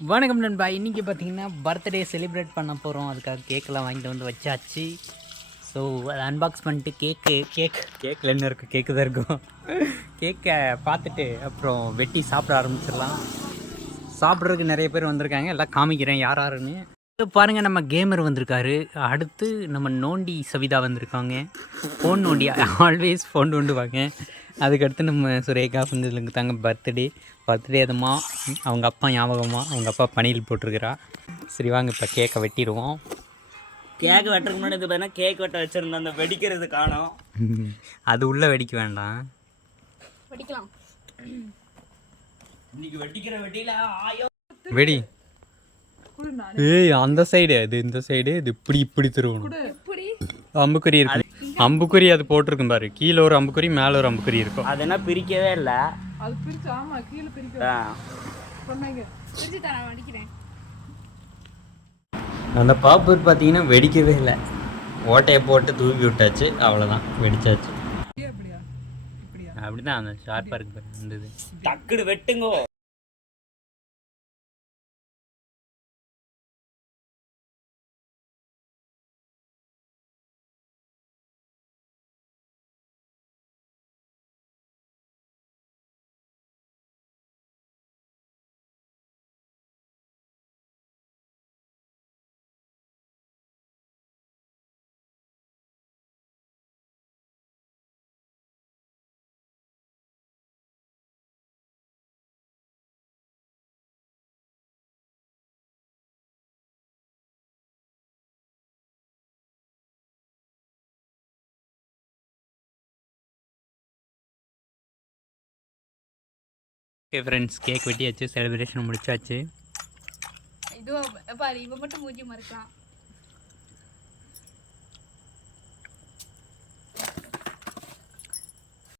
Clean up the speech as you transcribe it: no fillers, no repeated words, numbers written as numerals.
வணக்கம் நண்பா. இன்றைக்கி பார்த்தீங்கன்னா பர்த்டே செலிப்ரேட் பண்ண போகிறோம். அதுக்காக கேக்கெலாம் வாங்கிட்டு வந்து வச்சாச்சு. ஸோ அதை அன்பாக்ஸ் பண்ணிட்டு கேக்கில் என்ன இருக்குது, கேக்கு தான் இருக்கும். கேக்கை பார்த்துட்டு அப்புறம் வெட்டி சாப்பிட ஆரம்பிச்சிடலாம். சாப்பிட்றதுக்கு நிறைய பேர் வந்திருக்காங்க, எல்லாம் காமிக்கிறேன் யார் யாருன்னு. பாருங்கள், நம்ம கேமர் வந்திருக்காரு. அடுத்து நம்ம நோண்டி சவிதா வந்திருக்காங்க. ஃபோன் நோண்டி ஆல்வேஸ் ஃபோன் நோண்டுவாங்க. அதுக்கடுத்து நம்ம சுரேகா வந்து தாங்க பர்த்டே அதுமா அவங்க அப்பா ஞாபகமாக அவங்க அப்பா பணியில் போட்டிருக்கிறா. சரி வாங்க இப்போ கேக்கை வெட்டிடுவோம். கேக் வெட்டுறதுக்கு முன்னாடி பார்த்தீங்கன்னா கேக் வெட்ட வச்சுருந்தோம், அந்த வெடிக்கிறது காணும். அது உள்ளே வெடிக்க வேண்டாம், வெடிக்கலாம். இன்னைக்கு வெடிக்கிற வெட்டியில ஆயோ வெடி. ஏய் அந்த சைடு, இது இந்த சைடு, இது இப்படி திருவணும். அம்புக்குறி இருக்கு, அம்புக்குறி அது போட்டிருக்கும் பாரு. கீழே ஒரு அம்புக்குறி, மேலே ஒரு அம்புக்குறி இருக்கும். அது என்ன பிரிக்கவே இல்லை. அது பிரிச்சு, ஆமா கீழே பிரிக்க சொன்னாங்க. பிரிச்சு தரேன், அடிக்கிறேன். அந்த பாப்பர் பார்த்தீங்கன்னா வெடிக்கவே இல்லை, ஓட்டையை போட்டு தூக்கி விட்டாச்சு, அவ்வளோதான் வெடிச்சாச்சு. அப்படிதான் அந்த ஷார்ப்பாக இருக்கு பாரு, இருந்தது. டக்குடு வெட்டுங்கோ. ஓகே ஃப்ரெண்ட்ஸ், கேக் வெட்டியாச்சு, செலிப்ரேஷன் முடிச்சாச்சு. இதுவும் பாரு, இவ மட்டும் மூஞ்சி மறைக்கலாம்.